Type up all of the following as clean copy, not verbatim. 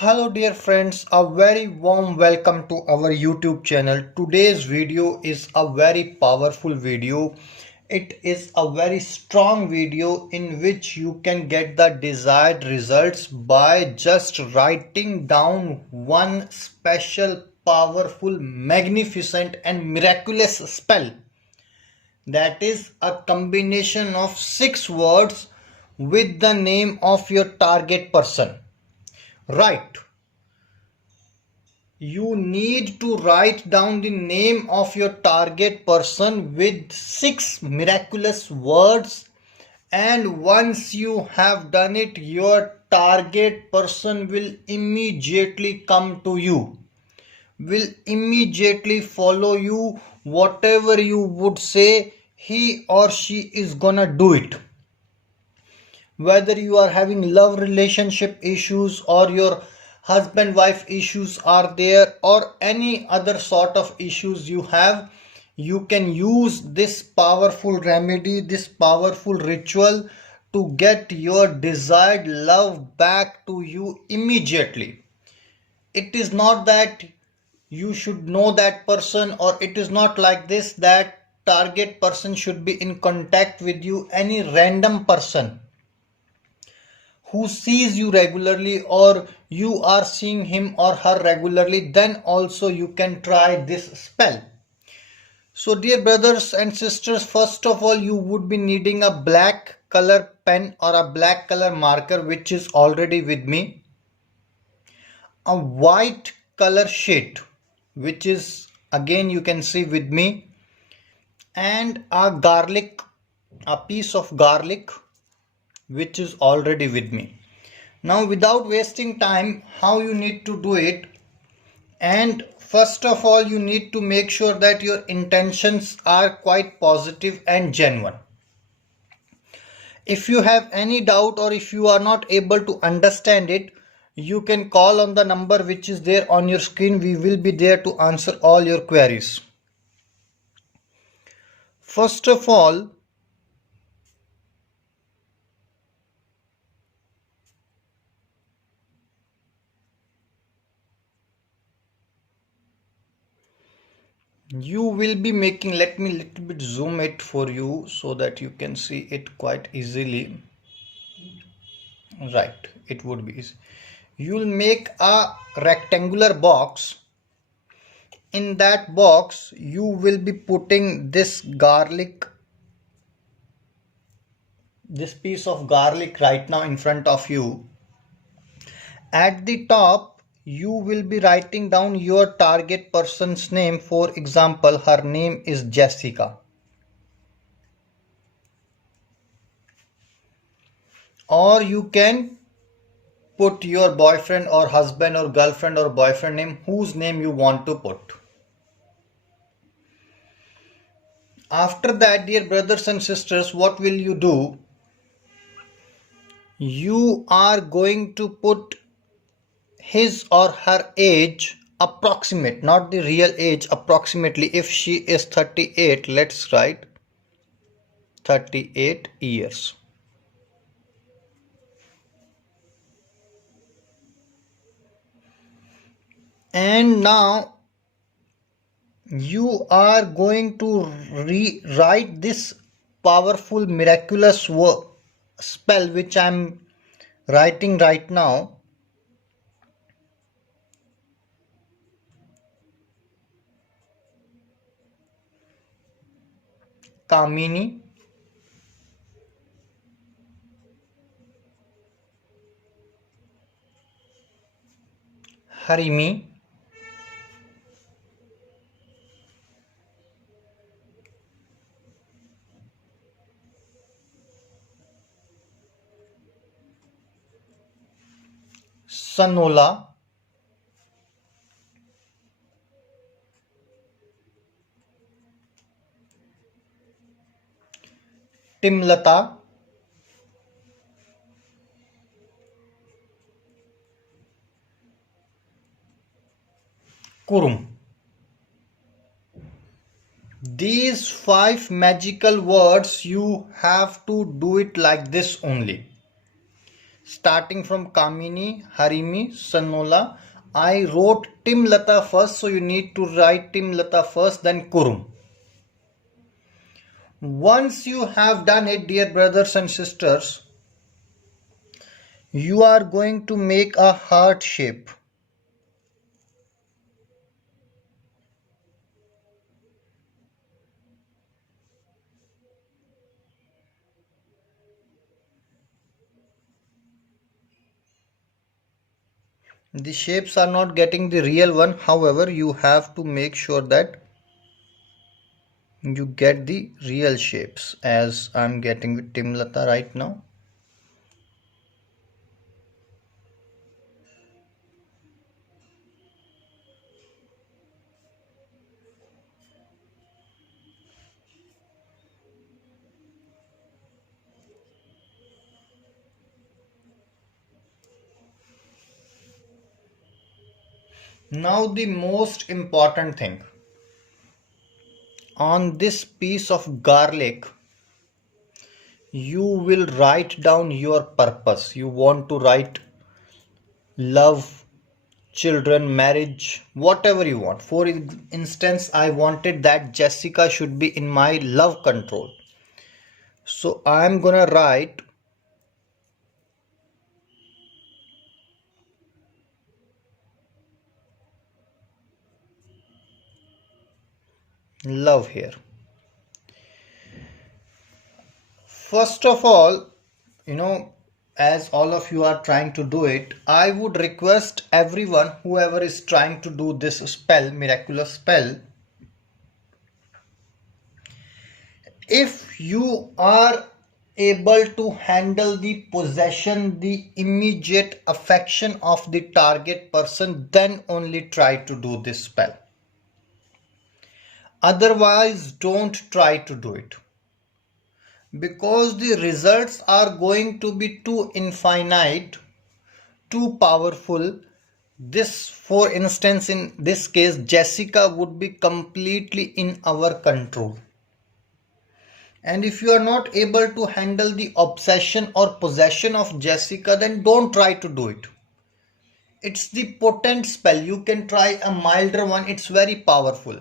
Hello dear friends, a very warm welcome to our YouTube channel. Today's video is a very powerful video. It is a very strong video in which you can get the desired results by just writing down one special, powerful, magnificent and miraculous spell. That is a combination of 6 words with the name of your target person. Right. You need to write down the name of your target person with 6 miraculous words, and once you have done it, your target person will immediately come to you, will immediately follow you. Whatever you would say, he or she is gonna do it. Whether you are having love relationship issues or your husband wife issues are there, or any other sort of issues you have, you can use this powerful remedy, this powerful ritual to get your desired love back to you immediately. It is not that you should know that person, or it is not like this that target person should be in contact with you. Any random person who sees you regularly, or you are seeing him or her regularly, then also you can try this spell. So dear brothers and sisters, first of all you would be needing a black color pen or a black color marker, which is already with me, a white color sheet, which is again you can see with me, and a piece of garlic, which is already with me. Now without wasting time, how you need to do it? And first of all, you need to make sure that your intentions are quite positive and genuine. If you have any doubt, or if you are not able to understand it, you can call on the number which is there on your screen. We will be there to answer all your queries. First of all, you will be making, let me little bit zoom it for you so that you can see it quite easily. Right, it would be easy. You'll make a rectangular box. In that box you will be putting this garlic, this piece of garlic right now in front of you. At the top you will be writing down your target person's name. For example, her name is Jessica, or you can put your boyfriend or husband or girlfriend or boyfriend name, whose name you want to put. After that, dear brothers and sisters, what will you do? You are going to put his or her age, approximate, not the real age, approximately. If she is 38, let's write 38 years. And now you are going to rewrite this powerful miraculous spell which I am writing right now. Kamini, Harimi, Sanola, Timlata, Kurum. These 5 magical words, you have to do it like this only. starting from Kamini, Harimi, Sanola. I wrote Tim Lata first, so you need to write Tim Lata first, then Kurum. Once you have done it, dear brothers and sisters, you are going to make a heart shape. The shapes are not getting the real one, however, you have to make sure that you get the real shapes as I'm getting with Tim Lata right now. Now the most important thing, on this piece of garlic you will write down your purpose. You want to write love, children, marriage, whatever you want. For instance, I wanted that Jessica should be in my love control, so I'm gonna write love here. First of all, as all of you are trying to do it, I would request everyone, whoever is trying to do this spell, miraculous spell, if you are able to handle the possession, the immediate affection of the target person, then only try to do this spell. Otherwise, don't try to do it, because the results are going to be too infinite, too powerful. This, for instance, in this case, Jessica would be completely in our control. And if you are not able to handle the obsession or possession of Jessica, then don't try to do it. It's the potent spell. You can try a milder one. It's very powerful.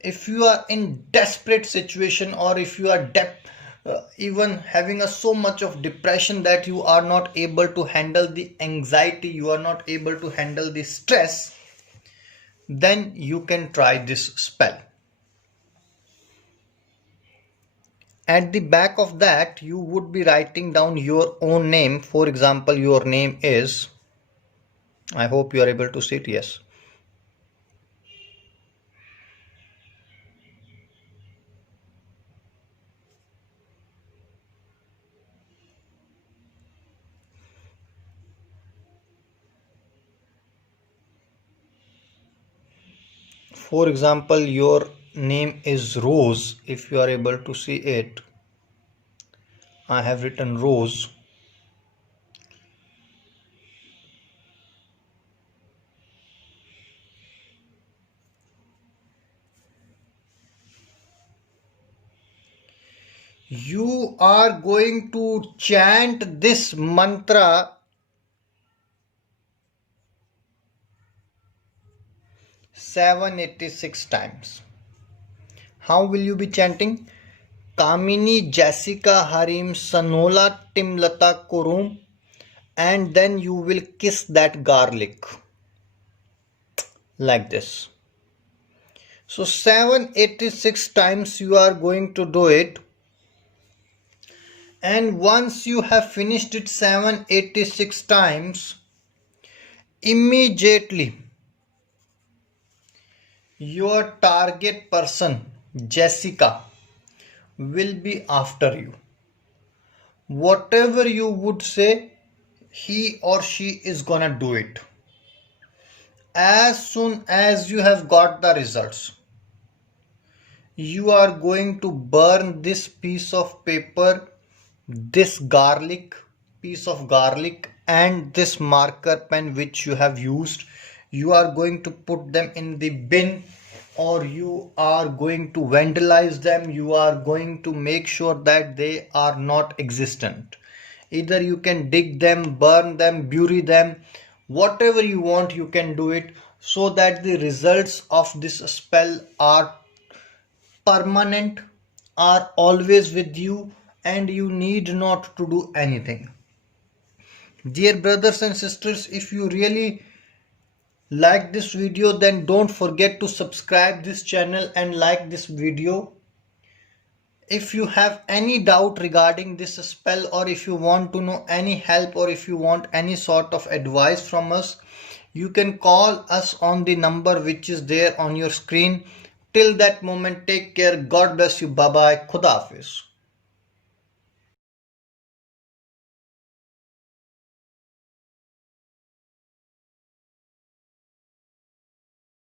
If you are in desperate situation, or if you are even having so much of depression that you are not able to handle the anxiety, you are not able to handle the stress, then you can try this spell. At the back of that, you would be writing down your own name. For example, your name is, I hope you are able to see it. Yes. For example, your name is Rose. If you are able to see it, I have written Rose. You are going to chant this mantra 786 times. How will you be chanting? Kamini, Jessica, Harim, Sanola, Timlata, Kurum, and then you will kiss that garlic like this. So 786 times you are going to do it, and once you have finished it 786 times, immediately your target person Jessica will be after you. Whatever you would say, he or she is gonna do it. As soon as you have got the results, you are going to burn this piece of paper, this piece of garlic, and this marker pen which you have used. You are going to put them in the bin, or you are going to vandalize them. You are going to make sure that they are not existent. Either you can dig them, burn them, bury them, whatever you want, you can do it, so that the results of this spell are permanent, are always with you, and you need not to do anything. Dear brothers and sisters, if you really like this video, then don't forget to subscribe this channel and like this video. If you have any doubt regarding this spell, or if you want to know any help, or if you want any sort of advice from us, you can call us on the number which is there on your screen. Till that moment, take care. God bless you. Bye bye. Khuda Hafiz.